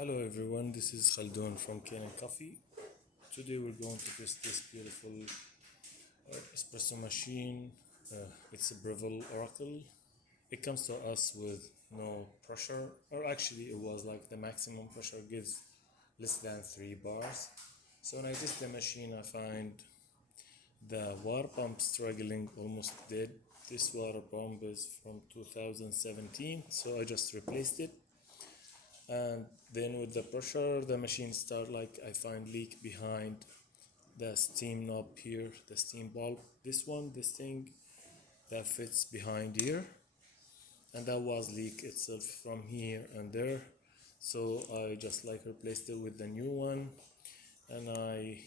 Hello everyone, this is Khaldun from Kanen Coffee. Today we're going to test this beautiful espresso machine. It's a Breville Oracle. It comes to us with no pressure, or actually it was like the maximum pressure gives less than 3 bars. So when I test the machine, I find the water pump struggling, almost dead. This water pump is from 2017, so I just replaced it. And then with the pressure, the machine start like I find leak behind the steam knob here, the steam bulb. This thing that fits behind here, and that was leak itself from here and there. So I just like replaced it with the new one, and I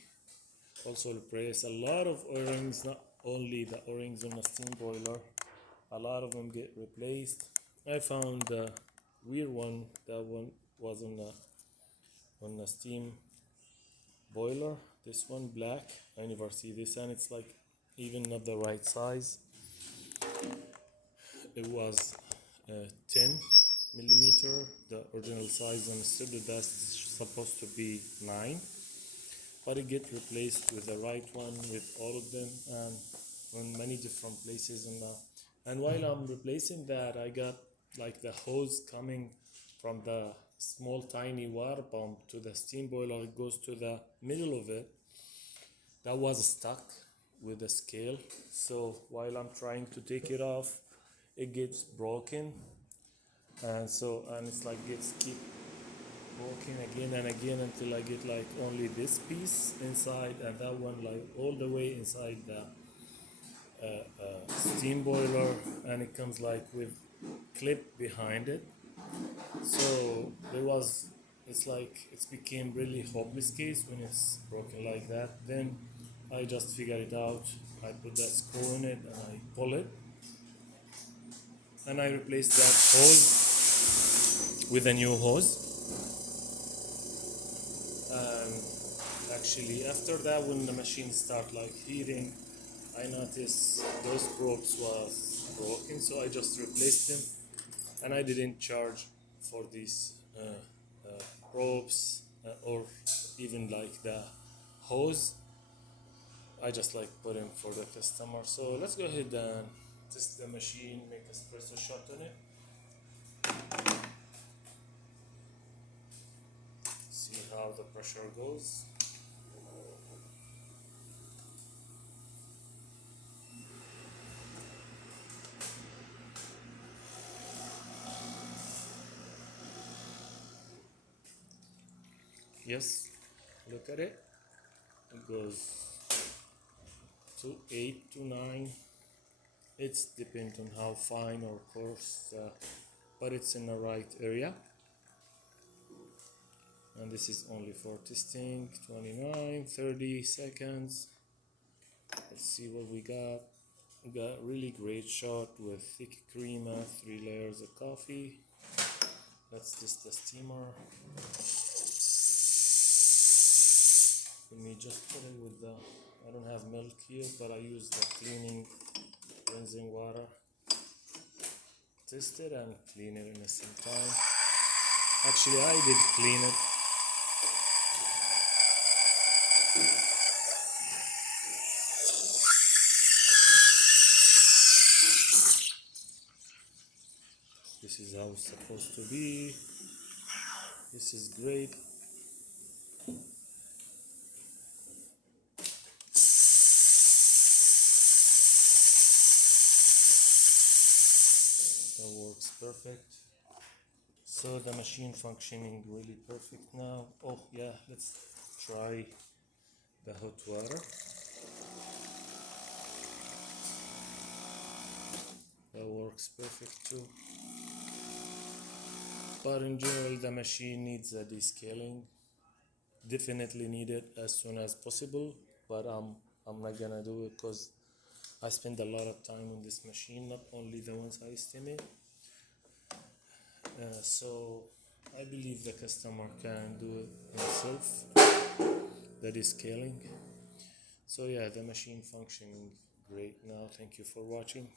also replace a lot of O-rings, not only the O-rings on the steam boiler. A lot of them get replaced. I found the weird one. That one was on the steam boiler. This one black. I never see this, and it's like even not the right size. It was 10 millimeter, the original size, and still that's supposed to be 9. But it get replaced with the right one with all of them, and in many different places. And while I'm replacing that, I got like the hose coming from the small tiny water pump to the steam boiler. It goes to the middle of it. That was stuck with the scale. So while I'm trying to take it off, it gets broken, and it's like keep broken again and again until I get like only this piece inside, and that one like all the way inside the steam boiler, and it comes like with clip behind it. So it's became really hopeless case when it's broken like that. Then I just figured it out. I put that screw in it and I pull it, and I replaced that hose with a new hose. And actually after that, when the machine start like heating, I noticed those probes was broken, so I just replaced them, and I didn't charge for these probes or even like the hose. I just like put in for the customer. So let's go ahead and test the machine, make espresso shot on it. See how the pressure goes. Yes, look at it. It goes to 8 to 9. It's depends on how fine or coarse, but it's in the right area. And this is only for testing. 29, 30 seconds. Let's see what we got. We got really great shot with thick crema, 3 layers of coffee. Let's test the steamer. Let me just put it with the, I don't have milk here, but I use the cleaning rinsing water. Test it and clean it in the same time. Actually, I did clean it. This is how it's supposed to be. This is great. That works perfect. So the machine functioning really perfect now. Oh yeah, let's try the hot water. That works perfect too. But in general, the machine needs a descaling. Definitely need it as soon as possible. But I'm not gonna do it because I spend a lot of time on this machine, not only the ones I estimate. So I believe the customer can do it himself, the descaling. So yeah, the machine functioning great now. Thank you for watching.